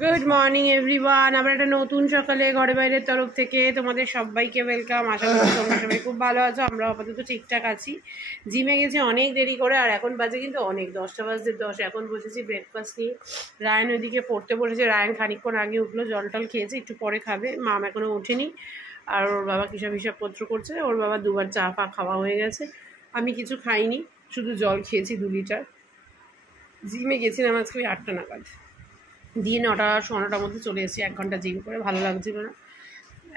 Good morning everyone. আবার একটা নতুন সকালে ঘরে বাইরের তরফ থেকে তোমাদের সবাইকে ওয়েলকাম। আশা করি তোমরা সবাই খুব ভালো আছো। আমরা আপাতত ঠিকঠাক আছি। জিমে গেছি অনেক দেরি করে, আর এখন বাজে কিন্তু অনেক 10টা বাজতে 10। এখন বসেছি ব্রেকফাস্ট নিয়ে। রায়ন ওইদিকে পড়তে বসেছে। রায়ন খানিকক্ষণ আগে উঠলো, জল টল খেয়েছে, একটু পরে খাবে। মাম এখনও ওঠেনি, আর ওর বাবা হিসাবপত্র করছে। ওর বাবা দুবার চা ফা খাওয়া হয়ে গেছে। আমি কিছু খাইনি, শুধু জল খেয়েছি 2 লিটার। জিমে গেছিলাম আজকে 8টা নাগাদ, দিয়ে 9টা 9টার মধ্যে চলে এসেছি। 1 ঘন্টা জিম করে ভালো লাগছিল না।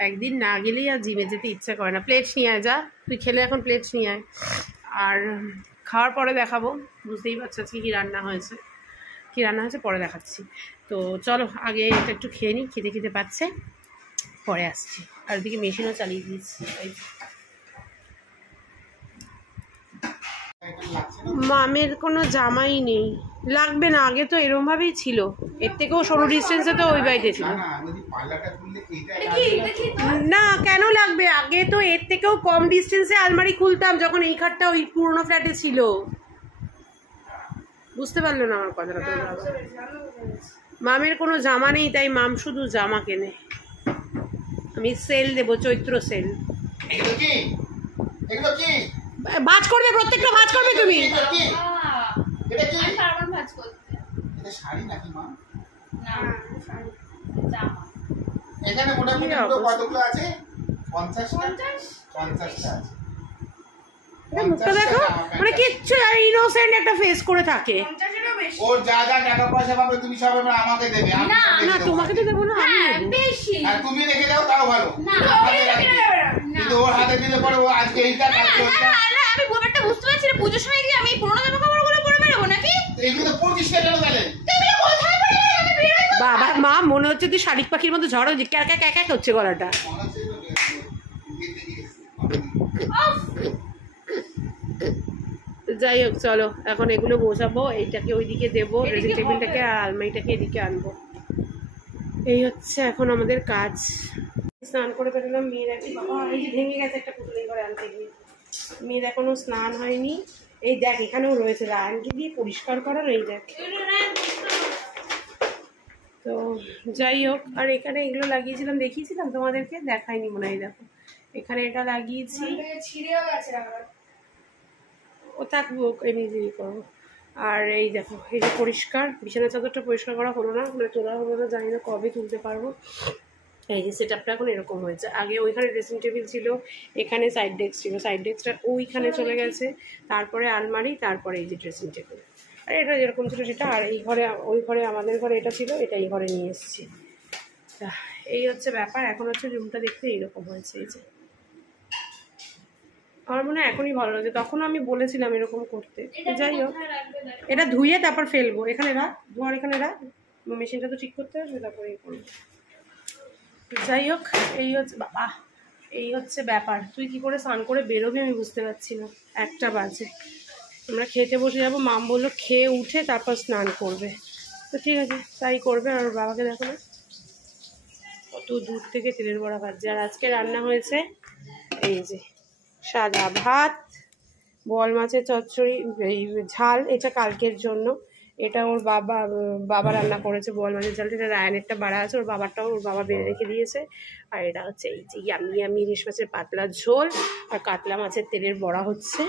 একদিন না গেলেই আর জিমে যেতে ইচ্ছা করে না। প্লেট নিয়ে আয়, যা তুই খেলে এখন প্লেট নিয়ে আয়। আর খাওয়ার পরে দেখাবো, বুঝতেই পারছো আজকে কী রান্না হয়েছে। পরে দেখাচ্ছি। তো চলো আগে এটা একটু খেয়ে নিই, খেতে পাচ্ছে, পরে আসছি। আর ওদিকে মেশিনও চালিয়ে দিয়েছি। মামের কোনো জামাই নেই, লাগবে না। আগে তো এরকম ভাবেই ছিল, এর থেকেও সরু ডিস্টেন্সে তো ওই বাড়িতে ছিল না। কেন লাগবে? আগে তো এর থেকেও কম ডিস্টেন্সে আলমারি খুলতাম, যখন এই খাটটা ওই পুরোনো ফ্ল্যাটে ছিল। বুঝতে পারলো না আমার কথাটা তো। মামের কোনো জামা নেই, তাই মাম শুধু জামা কেনে। আমি সেল দেবো, চৈত্র সেল। ভাঁজ করবে, প্রত্যেকটা ভাঁজ করবে তুমি। এখানে মোটামুটি কতগুলো আছে? 50টা আছে। মুখটা দেখো, মানে কিচ্ছু ইনোসেন্ট একটা ফেস করে থাকে। ওর যা যা টাকা পয়সা পাবে তুমি সব আমাকে দেবে। না না, তোমাকে তো দেবো না, বেশি। আর তুমি রেখে দাও তাও ভালো। কিন্তু ওর হাতে দিলে পরে ও আজকে এইটা কালকে ওইটা। আমি ব্যাপারটা বুঝতে পারছি না। পূজোর সময় কি আমি পুরোনো জামা কাপড়গুলো পরে বেরোবো নাকি? এইগুলো তো 25 টাকা গেলে। বাবা মা, মনে হচ্ছে তুই শালিক পাখির মতো ঝড় হচ্ছে, ক্যাক ক্যাক ক্যাক হচ্ছে গলাটা। যাই হোক, চলো এখন এগুলো বসাবো। এইটাকে ওইদিকে দেবো, ড্রেসিং টেবিলটাকে, আর আলমারিটাকে এদিকে আনবো। এই হচ্ছে এখন আমাদের কাজ। স্নান করে বেরোলাম। মেয়ের এখন, বাবা এই যে ভেঙে গেছে একটা পুতুলি করে আনতে গিয়ে। মেয়ের এখনো স্নান হয়নি। এই দেখ এখানেও রয়েছে, রায়নকে দিয়ে পরিষ্কার করার। এই দেখ। তো যাই হোক, আর এখানে এগুলো লাগিয়েছিলাম, দেখিয়েছিলাম তোমাদেরকে, দেখাইনি মনে হয়। দেখো এখানে এটা লাগিয়েছি, ও থাকবো, এমনি করবো। আর এই দেখো, এই যে পরিষ্কার বিছানা চাদরটা পরিষ্কার করা হলো না, মানে তোলা হলো না, জানি না কবে তুলতে পারবো। এই যে সেট আপটা এখন এরকম হয়েছে। আগে ওইখানে ড্রেসিং টেবিল ছিল, এখানে সাইড ডেস্ক ছিল, সাইড ডেস্কটা ওইখানে চলে গেছে, তারপরে আলমারি, তারপরে এই যে ড্রেসিং টেবিল। আর এটা যেরকম ছিল সেটা। আর এই ঘরে, ওই ঘরে আমাদের ঘরে এটা ছিল, এটা এই ঘরে নিয়ে এসেছি। এই হচ্ছে ব্যাপার। এখন হচ্ছে রুমটা দেখতে এইরকম হয়েছে। এই যে আমার মনে হয় এখনই ভালো লাগছে, তখন আমি বলেছিলাম এরকম করতে। যাই হোক, এটা ধুয়ে তারপর ফেলবো। এখানে রাখ, ধোয়ার এখানে রাখ, মেশিনটা তো ঠিক করতে হবে, তারপরে এই করবো। যাই হোক, এই হচ্ছে বাবা, এই হচ্ছে ব্যাপার। তুই কি করে স্নান করে বেরোবি আমি বুঝতে পারছি না। 1টা বাজে, আমরা খেতে বসে যাবো। মাম বললো খেয়ে উঠে তারপর স্নান করবে। তো ঠিক আছে, তাই করবে। আর বাবাকে দেখো না, কত দূর থেকে তেলের বড়া ভাজছে। আর আজকে রান্না হয়েছে এই যে সাদা ভাত, বোয়াল মাছের চচ্চড়ি, এই ঝাল, এটা কালকের জন্য। এটা ওর বাবা রান্না করেছে বোয়াল মাছের ঝালটা। এটা রায়নেরটা বাড়া আছে, ওর বাবা বেড়ে রেখে দিয়েছে। আর এটা হচ্ছে এই যে ইয়ামি ইলিশ মাছের পাতলা ঝোল, আর কাতলা মাছের তেলের বড়া হচ্ছে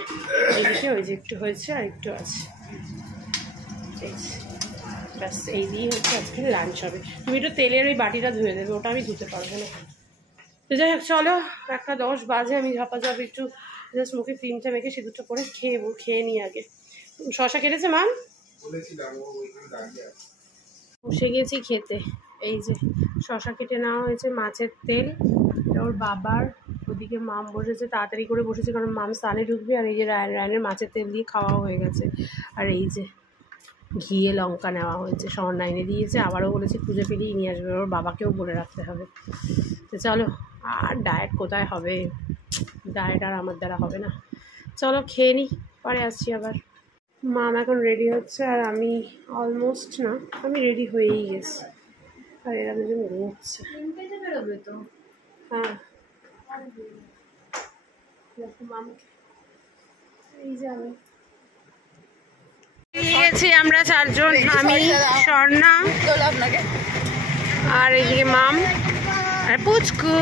এইদিকে। ওই যে একটু হয়েছে, আর একটু আছে। ব্যাস, এই দিয়ে হচ্ছে আজকে লাঞ্চ হবে। তুমি একটু তেলের ওই বাটিটা ধুয়ে দেবে, ওটা আমি ধুতে পারবো না। তো যাই হোক, চলো 1টা 10 বাজে। আমি ঝাপাঝাপ একটু জাস্ট মুখে ক্রিমটা মেখে সিঁদুরটা পরে খেয়ে নিই আগে। শশা কেটেছে মা, বসে গেছি খেতে। এই যে শশা কেটে নেওয়া হয়েছে, মাছের তেল, ওর বাবার। ওদিকে মাম বসেছে, তাড়াতাড়ি করে বসেছে কারণ মাম স্নানে ঢুকবে। আর এই যে রায়নের মাছের তেল দিয়ে খাওয়াও হয়ে গেছে। আর এই যে ঘিয়ে লঙ্কা নেওয়া হয়েছে, স্বর্ণা এনে দিয়েছে। আবারও বলেছে খুঁজে পেলেই নিয়ে আসবে, ওর বাবাকেও বলে রাখতে হবে। তো চলো, আর ডায়েট কোথায় হবে, ডায়েট আর আমার দ্বারা হবে না। চলো খেয়ে নিই, পরে আসছি আবার। মাম এখন রেডি হচ্ছে, আর আমি অলমোস্ট না, আমি রেডি হয়েই গেছি। আর এরা দুজন ঘুমোচ্ছে। তো হ্যাঁ, দেখো মাম, এই যে আমি গেছি, আমরা 4 জন, আমি, স্বর্ণা, আর এইদিকে মাম আর পুচকু।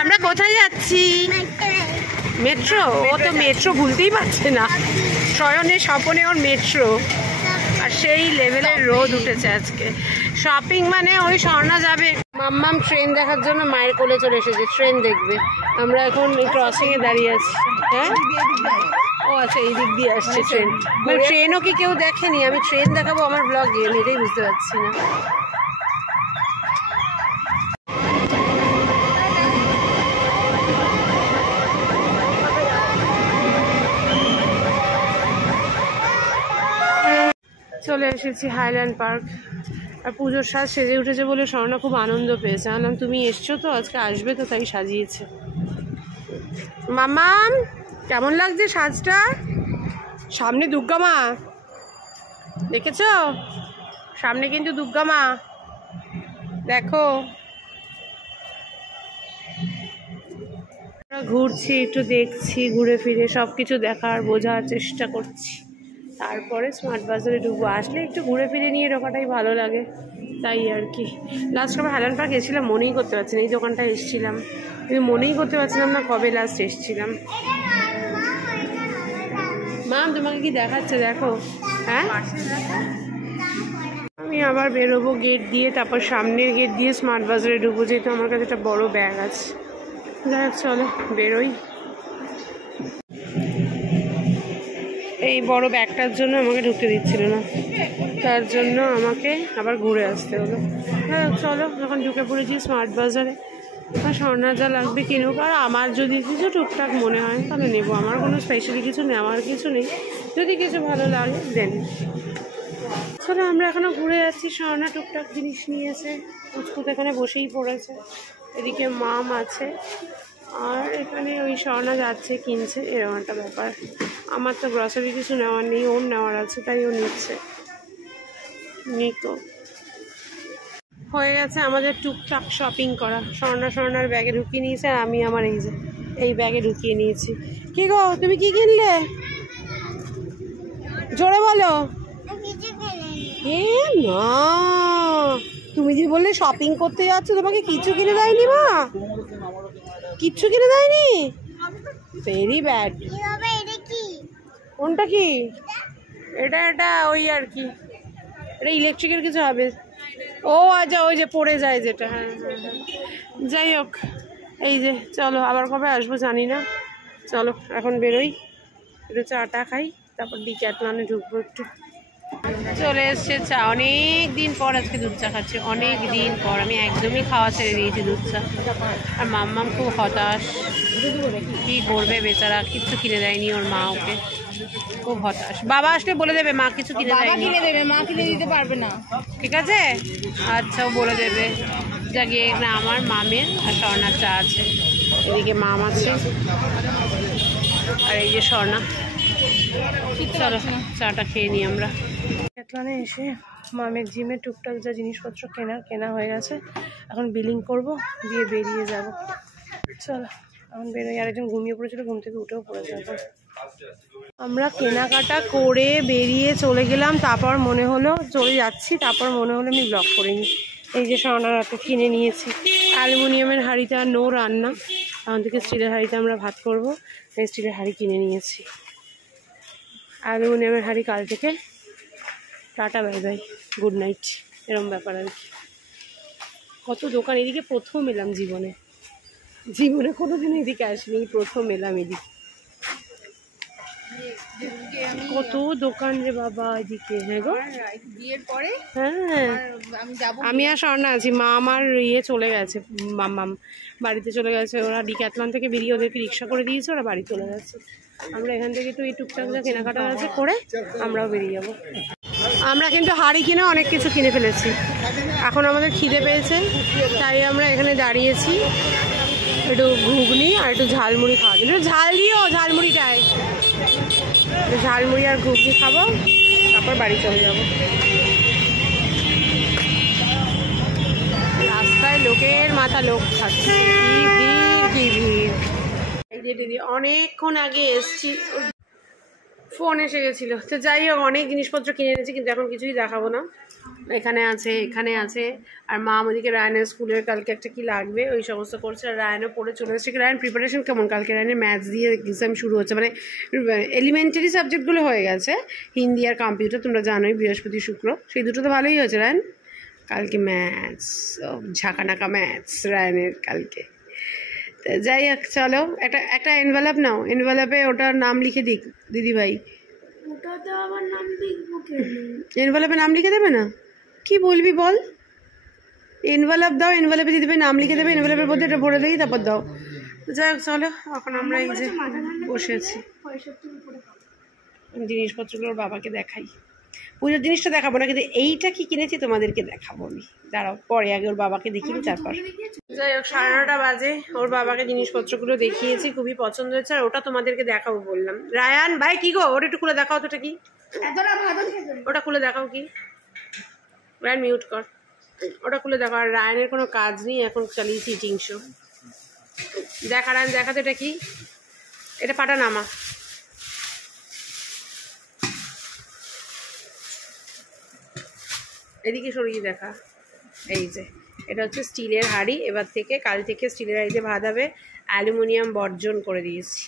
আমরা কোথায় যাচ্ছি? মেট্রো। ও তো মেট্রো ভুলতেই পারছে না, শয়নে স্বপনে ওর মেট্রো। আর সেই লেভেলের রোদ উঠেছে আজকে। শপিং মানে ওই স্বর্ণা যাবে, মাম্মাম ট্রেন দেখার জন্য মায়ের কোলে চলে এসেছে, ট্রেন দেখবে। আমরা এখন এই ক্রসিংয়ে দাঁড়িয়ে আছি। হ্যাঁ, ও আচ্ছা, এই দিক দিয়ে আসছে ট্রেন। ট্রেনও কি কেউ দেখেনি? আমি ট্রেন দেখাবো আমার ব্লগে, আমি এটাই বুঝতে পারছি না। চলে এসেছি হাইল্যান্ড পার্ক। আর পুজোর সাজ সেজে উঠেছে বলে স্বর্ণা খুব আনন্দ পেয়েছে। আনন্দ তুমি এসছো তো, আজকে আসবে তো, তাই সাজিয়েছে। মামাম কেমন লাগছে সাজটা? সামনে দুর্গা মা, দেখেছো? সামনে কিন্তু দুর্গা মা, দেখো। ঘুরছি, একটু দেখছি, ঘুরে ফিরে সব কিছু দেখার বোঝার চেষ্টা করছি। তারপরে স্মার্ট বাজারে ঢুকবো। আসলে একটু ঘুরে ফিরে নিয়ে ঢোকাটাই ভালো লাগে, তাই আর কি। লাস্ট কবে হাইল্যান্ড পার্ক এসেছিলাম মনেই করতে পারছি না। এই দোকানটায় এসেছিলাম কিন্তু মনেই করতে পারছিলাম না কবে লাস্ট এসেছিলাম। মাম তোমাকে কি দেখাচ্ছে দেখো। হ্যাঁ, আমি আবার বেরোবো গেট দিয়ে, তারপর সামনের গেট দিয়ে স্মার্ট বাজারে ঢুকবো, যেহেতু আমার কাছে একটা বড় ব্যাগ আছে। যাই হোক, চলো বেরোই। এই বড় ব্যাগটার জন্য আমাকে ঢুকতে দিচ্ছিল না, তার জন্য আমাকে আবার ঘুরে আসতে হলো। হ্যাঁ চলো, যখন ঢুকে পড়েছি স্মার্ট বাজারে, স্বর্ণা যা লাগবে কিনুক। আর আমার যদি কিছু টুকটাক মনে হয় তাহলে নেবো, আমার কোনো স্পেশালি কিছু নেওয়ার কিছু নেই। যদি কিছু ভালো লাগে দেন। চলো, আমরা এখনও ঘুরে যাচ্ছি। স্বর্ণা টুকটাক জিনিস নিয়েছে, পুচকুত এখানে বসেই পড়েছে, এদিকে মাম আছে, আর এখানে ওই স্বর্ণা যাচ্ছে কিনছে, এরকম একটা ব্যাপার। আমার তো গ্রসারি কিছু নেওয়ার নেই, ওর নেওয়ার আছে, তাই ও নিচ্ছে। নিকো হয়ে গেছে আমাদের টুকটাক শপিং করা। স্বর্ণার ব্যাগে ঢুকিয়ে নিয়েছে, আর আমি আমার এই ব্যাগে ঢুকিয়ে নিয়েছি। কি গো, তুমি কি কিনলে? জোরে বলো। এ না, তুমি যে বললে শপিং করতে যাচ্ছ, তোমাকে কিছু কিনে দেয়নি মা? কিচ্ছু কিনে দেয়নি? Very bad. কোনটা কি? এটা ওই আর কি, এটা ইলেকট্রিকের কিছু হবে। ও আচ্ছা, ওই যে পড়ে যায় যেটা। হ্যাঁ, যাই হোক, এই যে চলো, আবার কবে আসবো জানি না। চলো এখন বেরোই, একটু চাটা খাই, তারপর ডিক্যাথলনে ঢুকবো একটু। চলে এসছে চা, অনেক দিন পর আজকে দুধ চা খাচ্ছি, অনেক দিন পর। আমি একদমই খাওয়া ছেড়ে দিয়েছি দুধ চা। আর মাম্মাম খুব হতাশ, কী করবে বেচারা, কিচ্ছু কিনে দেয়নি ওর মা ওকে, খুব হতাশ। বাবা আসলে বলে দেবে মা কিছু কিনে দেয়নি। কিনে দেবে, মা কিনে দিতে পারবে না। ঠিক আছে, আচ্ছা ও বলে দেবে। যা গিয়ে না, আমার মামের আর স্বর্ণার চা আছে, এদিকে মাম আছে, আর এই যে স্বর্ণা। চলো চাটা খেয়ে নিই আমরা। ডিক্যাথলনে এসে মামের জিমে টুকটাক যা জিনিসপত্র কেনা হয়ে গেছে, এখন বিলিং করব, দিয়ে বেরিয়ে যাব। চলো এখন বেরোই। আরেকজন ঘুমিয়ে পড়েছিল, ঘুম থেকে উঠেও পড়েছে এখন। আমরা কেনাকাটা করে বেরিয়ে চলে গেলাম, তারপর মনে হলো চলে যাচ্ছি, তারপর মনে হলো আমি ব্লগ করিনি। এই যে স্বর্ণার হাতে কিনে নিয়েছি অ্যালুমিনিয়ামের হাঁড়িতে, আর নো রান্না, এখন থেকে স্টিলের হাঁড়িতে আমরা ভাত করবো। এই স্টিলের হাঁড়ি কিনে নিয়েছি, অ্যালুমিনিয়ামের হাঁড়ি কাল থেকে। Tata bye bye, good night, এরকম ব্যাপার আর কি। কত দোকান, এদিকে প্রথম এলাম জীবনে কোনোদিন এদিকে আসিনি, প্রথম এলাম এদিকে। কত দোকান রে বাবা এদিকে। হ্যাঁ গো, বিয়ের পরে হ্যাঁ আমি আর স্বর্ণা আছি, মা আমার চলে গেছে, মাম্মাম বাড়িতে চলে গেছে। ওরা ডিক্যাথলন থেকে বেরিয়ে ওদেরকে রিক্সা করে দিয়েছে, ওরা বাড়ি চলে গেছে। আমরা এখান থেকে তো এই টুকটাক যা কেনাকাটা আছে করে আমরাও বেরিয়ে যাবো। আমরা কিন্তু হাঁড়ি কিনে অনেক কিছু কিনে ফেলেছি, এখন আমাদের খিদে পেয়েছে, তাই আমরা এখানে দাঁড়িয়েছি। একটু ঘুগনি আর একটু ঝালমুড়ি খাওয়া জন্য, একটু ঝাল দিও ঝালমুড়িটায়, ঝালমুড়ি আর ঘুগনি খাবো, তারপর বাড়ি চলে যাব। রাস্তায় লোকের মাথা লোক খাচ্ছে, কি ভিড়। এই যে দিদি অনেকক্ষণ আগে এসছি, ফোন এসে গেছিলো। তো যাই হোক, অনেক জিনিসপত্র কিনে এনেছি, কিন্তু এখন কিছুই দেখাবো না, এখানে আছে আর মা ওদিকে রায়নের স্কুলের কালকে একটা কি লাগবে ওই সমস্ত করছে। আর রায়নও পড়ে চলে এসেছে। রায়ন প্রিপারেশন কেমন? কালকে রায়নের ম্যাথস দিয়ে এক্সাম শুরু হচ্ছে, মানে এলিমেন্টারি সাবজেক্টগুলো হয়ে গেছে, হিন্দি আর কম্পিউটার, তোমরা জানোই বৃহস্পতি শুক্র, সেই দুটো তো ভালোই হয়েছে। রায়ন কালকে ম্যাথস, ঝাঁকানাকা ম্যাথস রায়নের কালকে। তো যাই হোক, চলো একটা এনভেলপ নাও, এনভেলপে ওটার নাম লিখে দিক দিদিভাই। ওটাতে আবার নাম লিখবো কেন? এনভেলপে নাম লিখে দেবে না? কি বলবি বল? এনভেলপ দাও, এনভেলপে দিদিভাই নাম লিখে দেবে, এনভেলপের মধ্যে এটা ভরে দিই, তারপর দাও। যাই হোক চলো, এখন আমরা এই যে বসে আছি, জিনিসপত্রগুলোর বাবাকে দেখাই। পুজোর জিনিসটা দেখাবো না, কিন্তু এইটা কি কিনেছি তোমাদেরকে দেখাবো আমি, দাঁড়াও পরে, আগে ওর বাবাকে দেখিয়ে তারপর। যাই হোক 9:30 বাজে, ওর বাবাকে জিনিসপত্রগুলো দেখিয়েছি, খুবই পছন্দ হয়েছে, আর ওটা তোমাদেরকে দেখাবো বললাম। রায়ান ভাই কি গো, ওটা একটু খুলে দেখাও তো, ওটা কি? ওটা খুলে দেখাও কি? রায়ান মিউট কর, ওটা খুলে দেখো। আর রায়ানের কোনো কাজ নেই এখন, চালিয়েছি ইটিং শো। দেখা রায়ান, দেখাতে এটা কি? এটা পাটা নামা। এদিকে সরিয়ে দেখা। এই যে এটা হচ্ছে স্টিলের হাঁড়ি, এবার থেকে কাল থেকে স্টিলের হাঁড়িতে ভাত হবে। অ্যালুমিনিয়াম বর্জন করে দিয়েছি,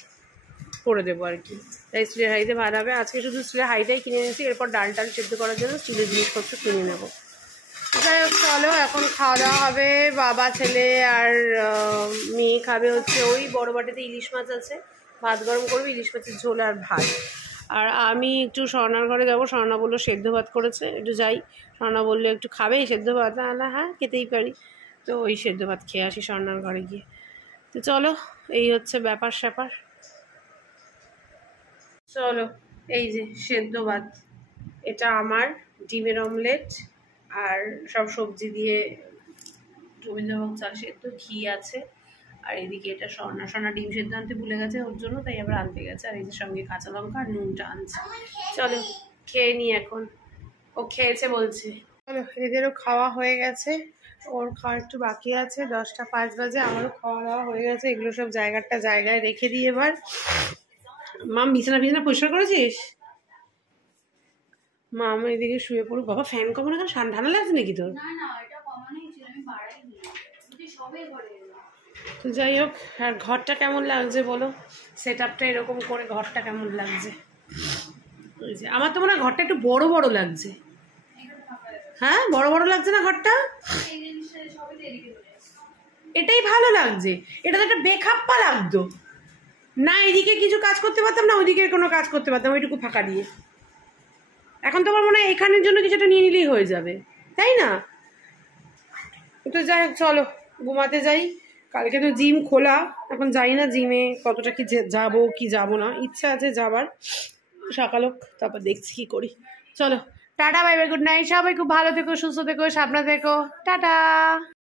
করে দেবো আর কি, তাই স্টিলের হাঁড়িতে ভাত হবে। আজকে শুধু স্টিলের হাঁড়িটাই কিনে নিয়েছি, এরপর ডাল টাল সেদ্ধ করার জন্য স্টিলের জিনিসপত্র কিনে নেবো। যাই হোক চলো, এখন খাওয়া দাওয়া হবে। বাবা, ছেলে আর মেয়ে খাবে হচ্ছে ওই বড় বাটিতে ইলিশ মাছ আছে, ভাত গরম করবে, ইলিশ মাছের ঝোল আর ভাত। আর আমি একটু স্বর্ণার ঘরে যাবো, স্বর্ণা বললো সেদ্ধ ভাত করেছে, একটু যাই। স্বর্ণা বললো একটু খাবে সেদ্ধ ভাত, আলা হ্যাঁ খেতেই পারি, তো ওই সেদ্ধ ভাত খেয়ে আসি স্বর্ণার ঘরে গিয়ে। তো চলো, এই হচ্ছে ব্যাপার স্যাপার। চলো, এই যে সেদ্ধ ভাত, এটা আমার, ডিমের অমলেট আর সব সবজি দিয়ে রবীন্দ্রভোগ চাল সেদ্ধ, ঘি আছে। আর এদিকে এটা স্বর্ণা ডিম সেদ্ধ আনতে ভুলে গেছে ওর জন্য, তাই আবার আনতে গেছে। আর এই যে সঙ্গে কাঁচা লঙ্কা আর নুনটা আনছে। চলো খেয়ে নি এখন, ও খেয়েছে বলছে। চলো, এদেরও খাওয়া হয়ে গেছে, ওর খাওয়া একটু বাকি আছে, 10:05 বাজে, আমারও খাওয়া দাওয়া হয়ে গেছে। এগুলো সব জায়গায় রেখে দিই এবার। মাম বিছানা পরিষ্কার করেছিস? মা আমার এদিকে শুয়ে পড়ুক। বাবা ফ্যান কমানো কেন, ঠান্ডা লাগছে নাকি তোর? তো যাই হোক, আর ঘরটা কেমন লাগছে বলো, সেট আপটা এরকম করে ঘরটা কেমন লাগছে? আমার তো মনে হয় ঘরটা একটু বড় বড় লাগছে। হ্যাঁ বড় বড় লাগছে না ঘরটা? এটাই ভালো লাগছে, এটা তো একটা বেখাপ্পা লাগতো না, এদিকে কিছু কাজ করতে পারতাম না, ওইদিকে কোনো কাজ করতে পারতাম ওইটুকু ফাঁকা দিয়ে। এখন তো আমার মনে হয় এখানের জন্য কিছুটা নিয়ে নিলেই হয়ে যাবে, তাই না? তো যাই হোক চলো ঘুমাতে যাই, কালকে তো জিম খোলা, এখন যাই না জিমে কতটা কি যাবো কি যাবো না, ইচ্ছা আছে যাবার, সকাল হোক তারপর দেখছি কি করি। চলো tata, bye bye, good night, সবাই খুব ভালো থেকো, সুস্থ থেকো, সাবধানে থেকো, টাটা।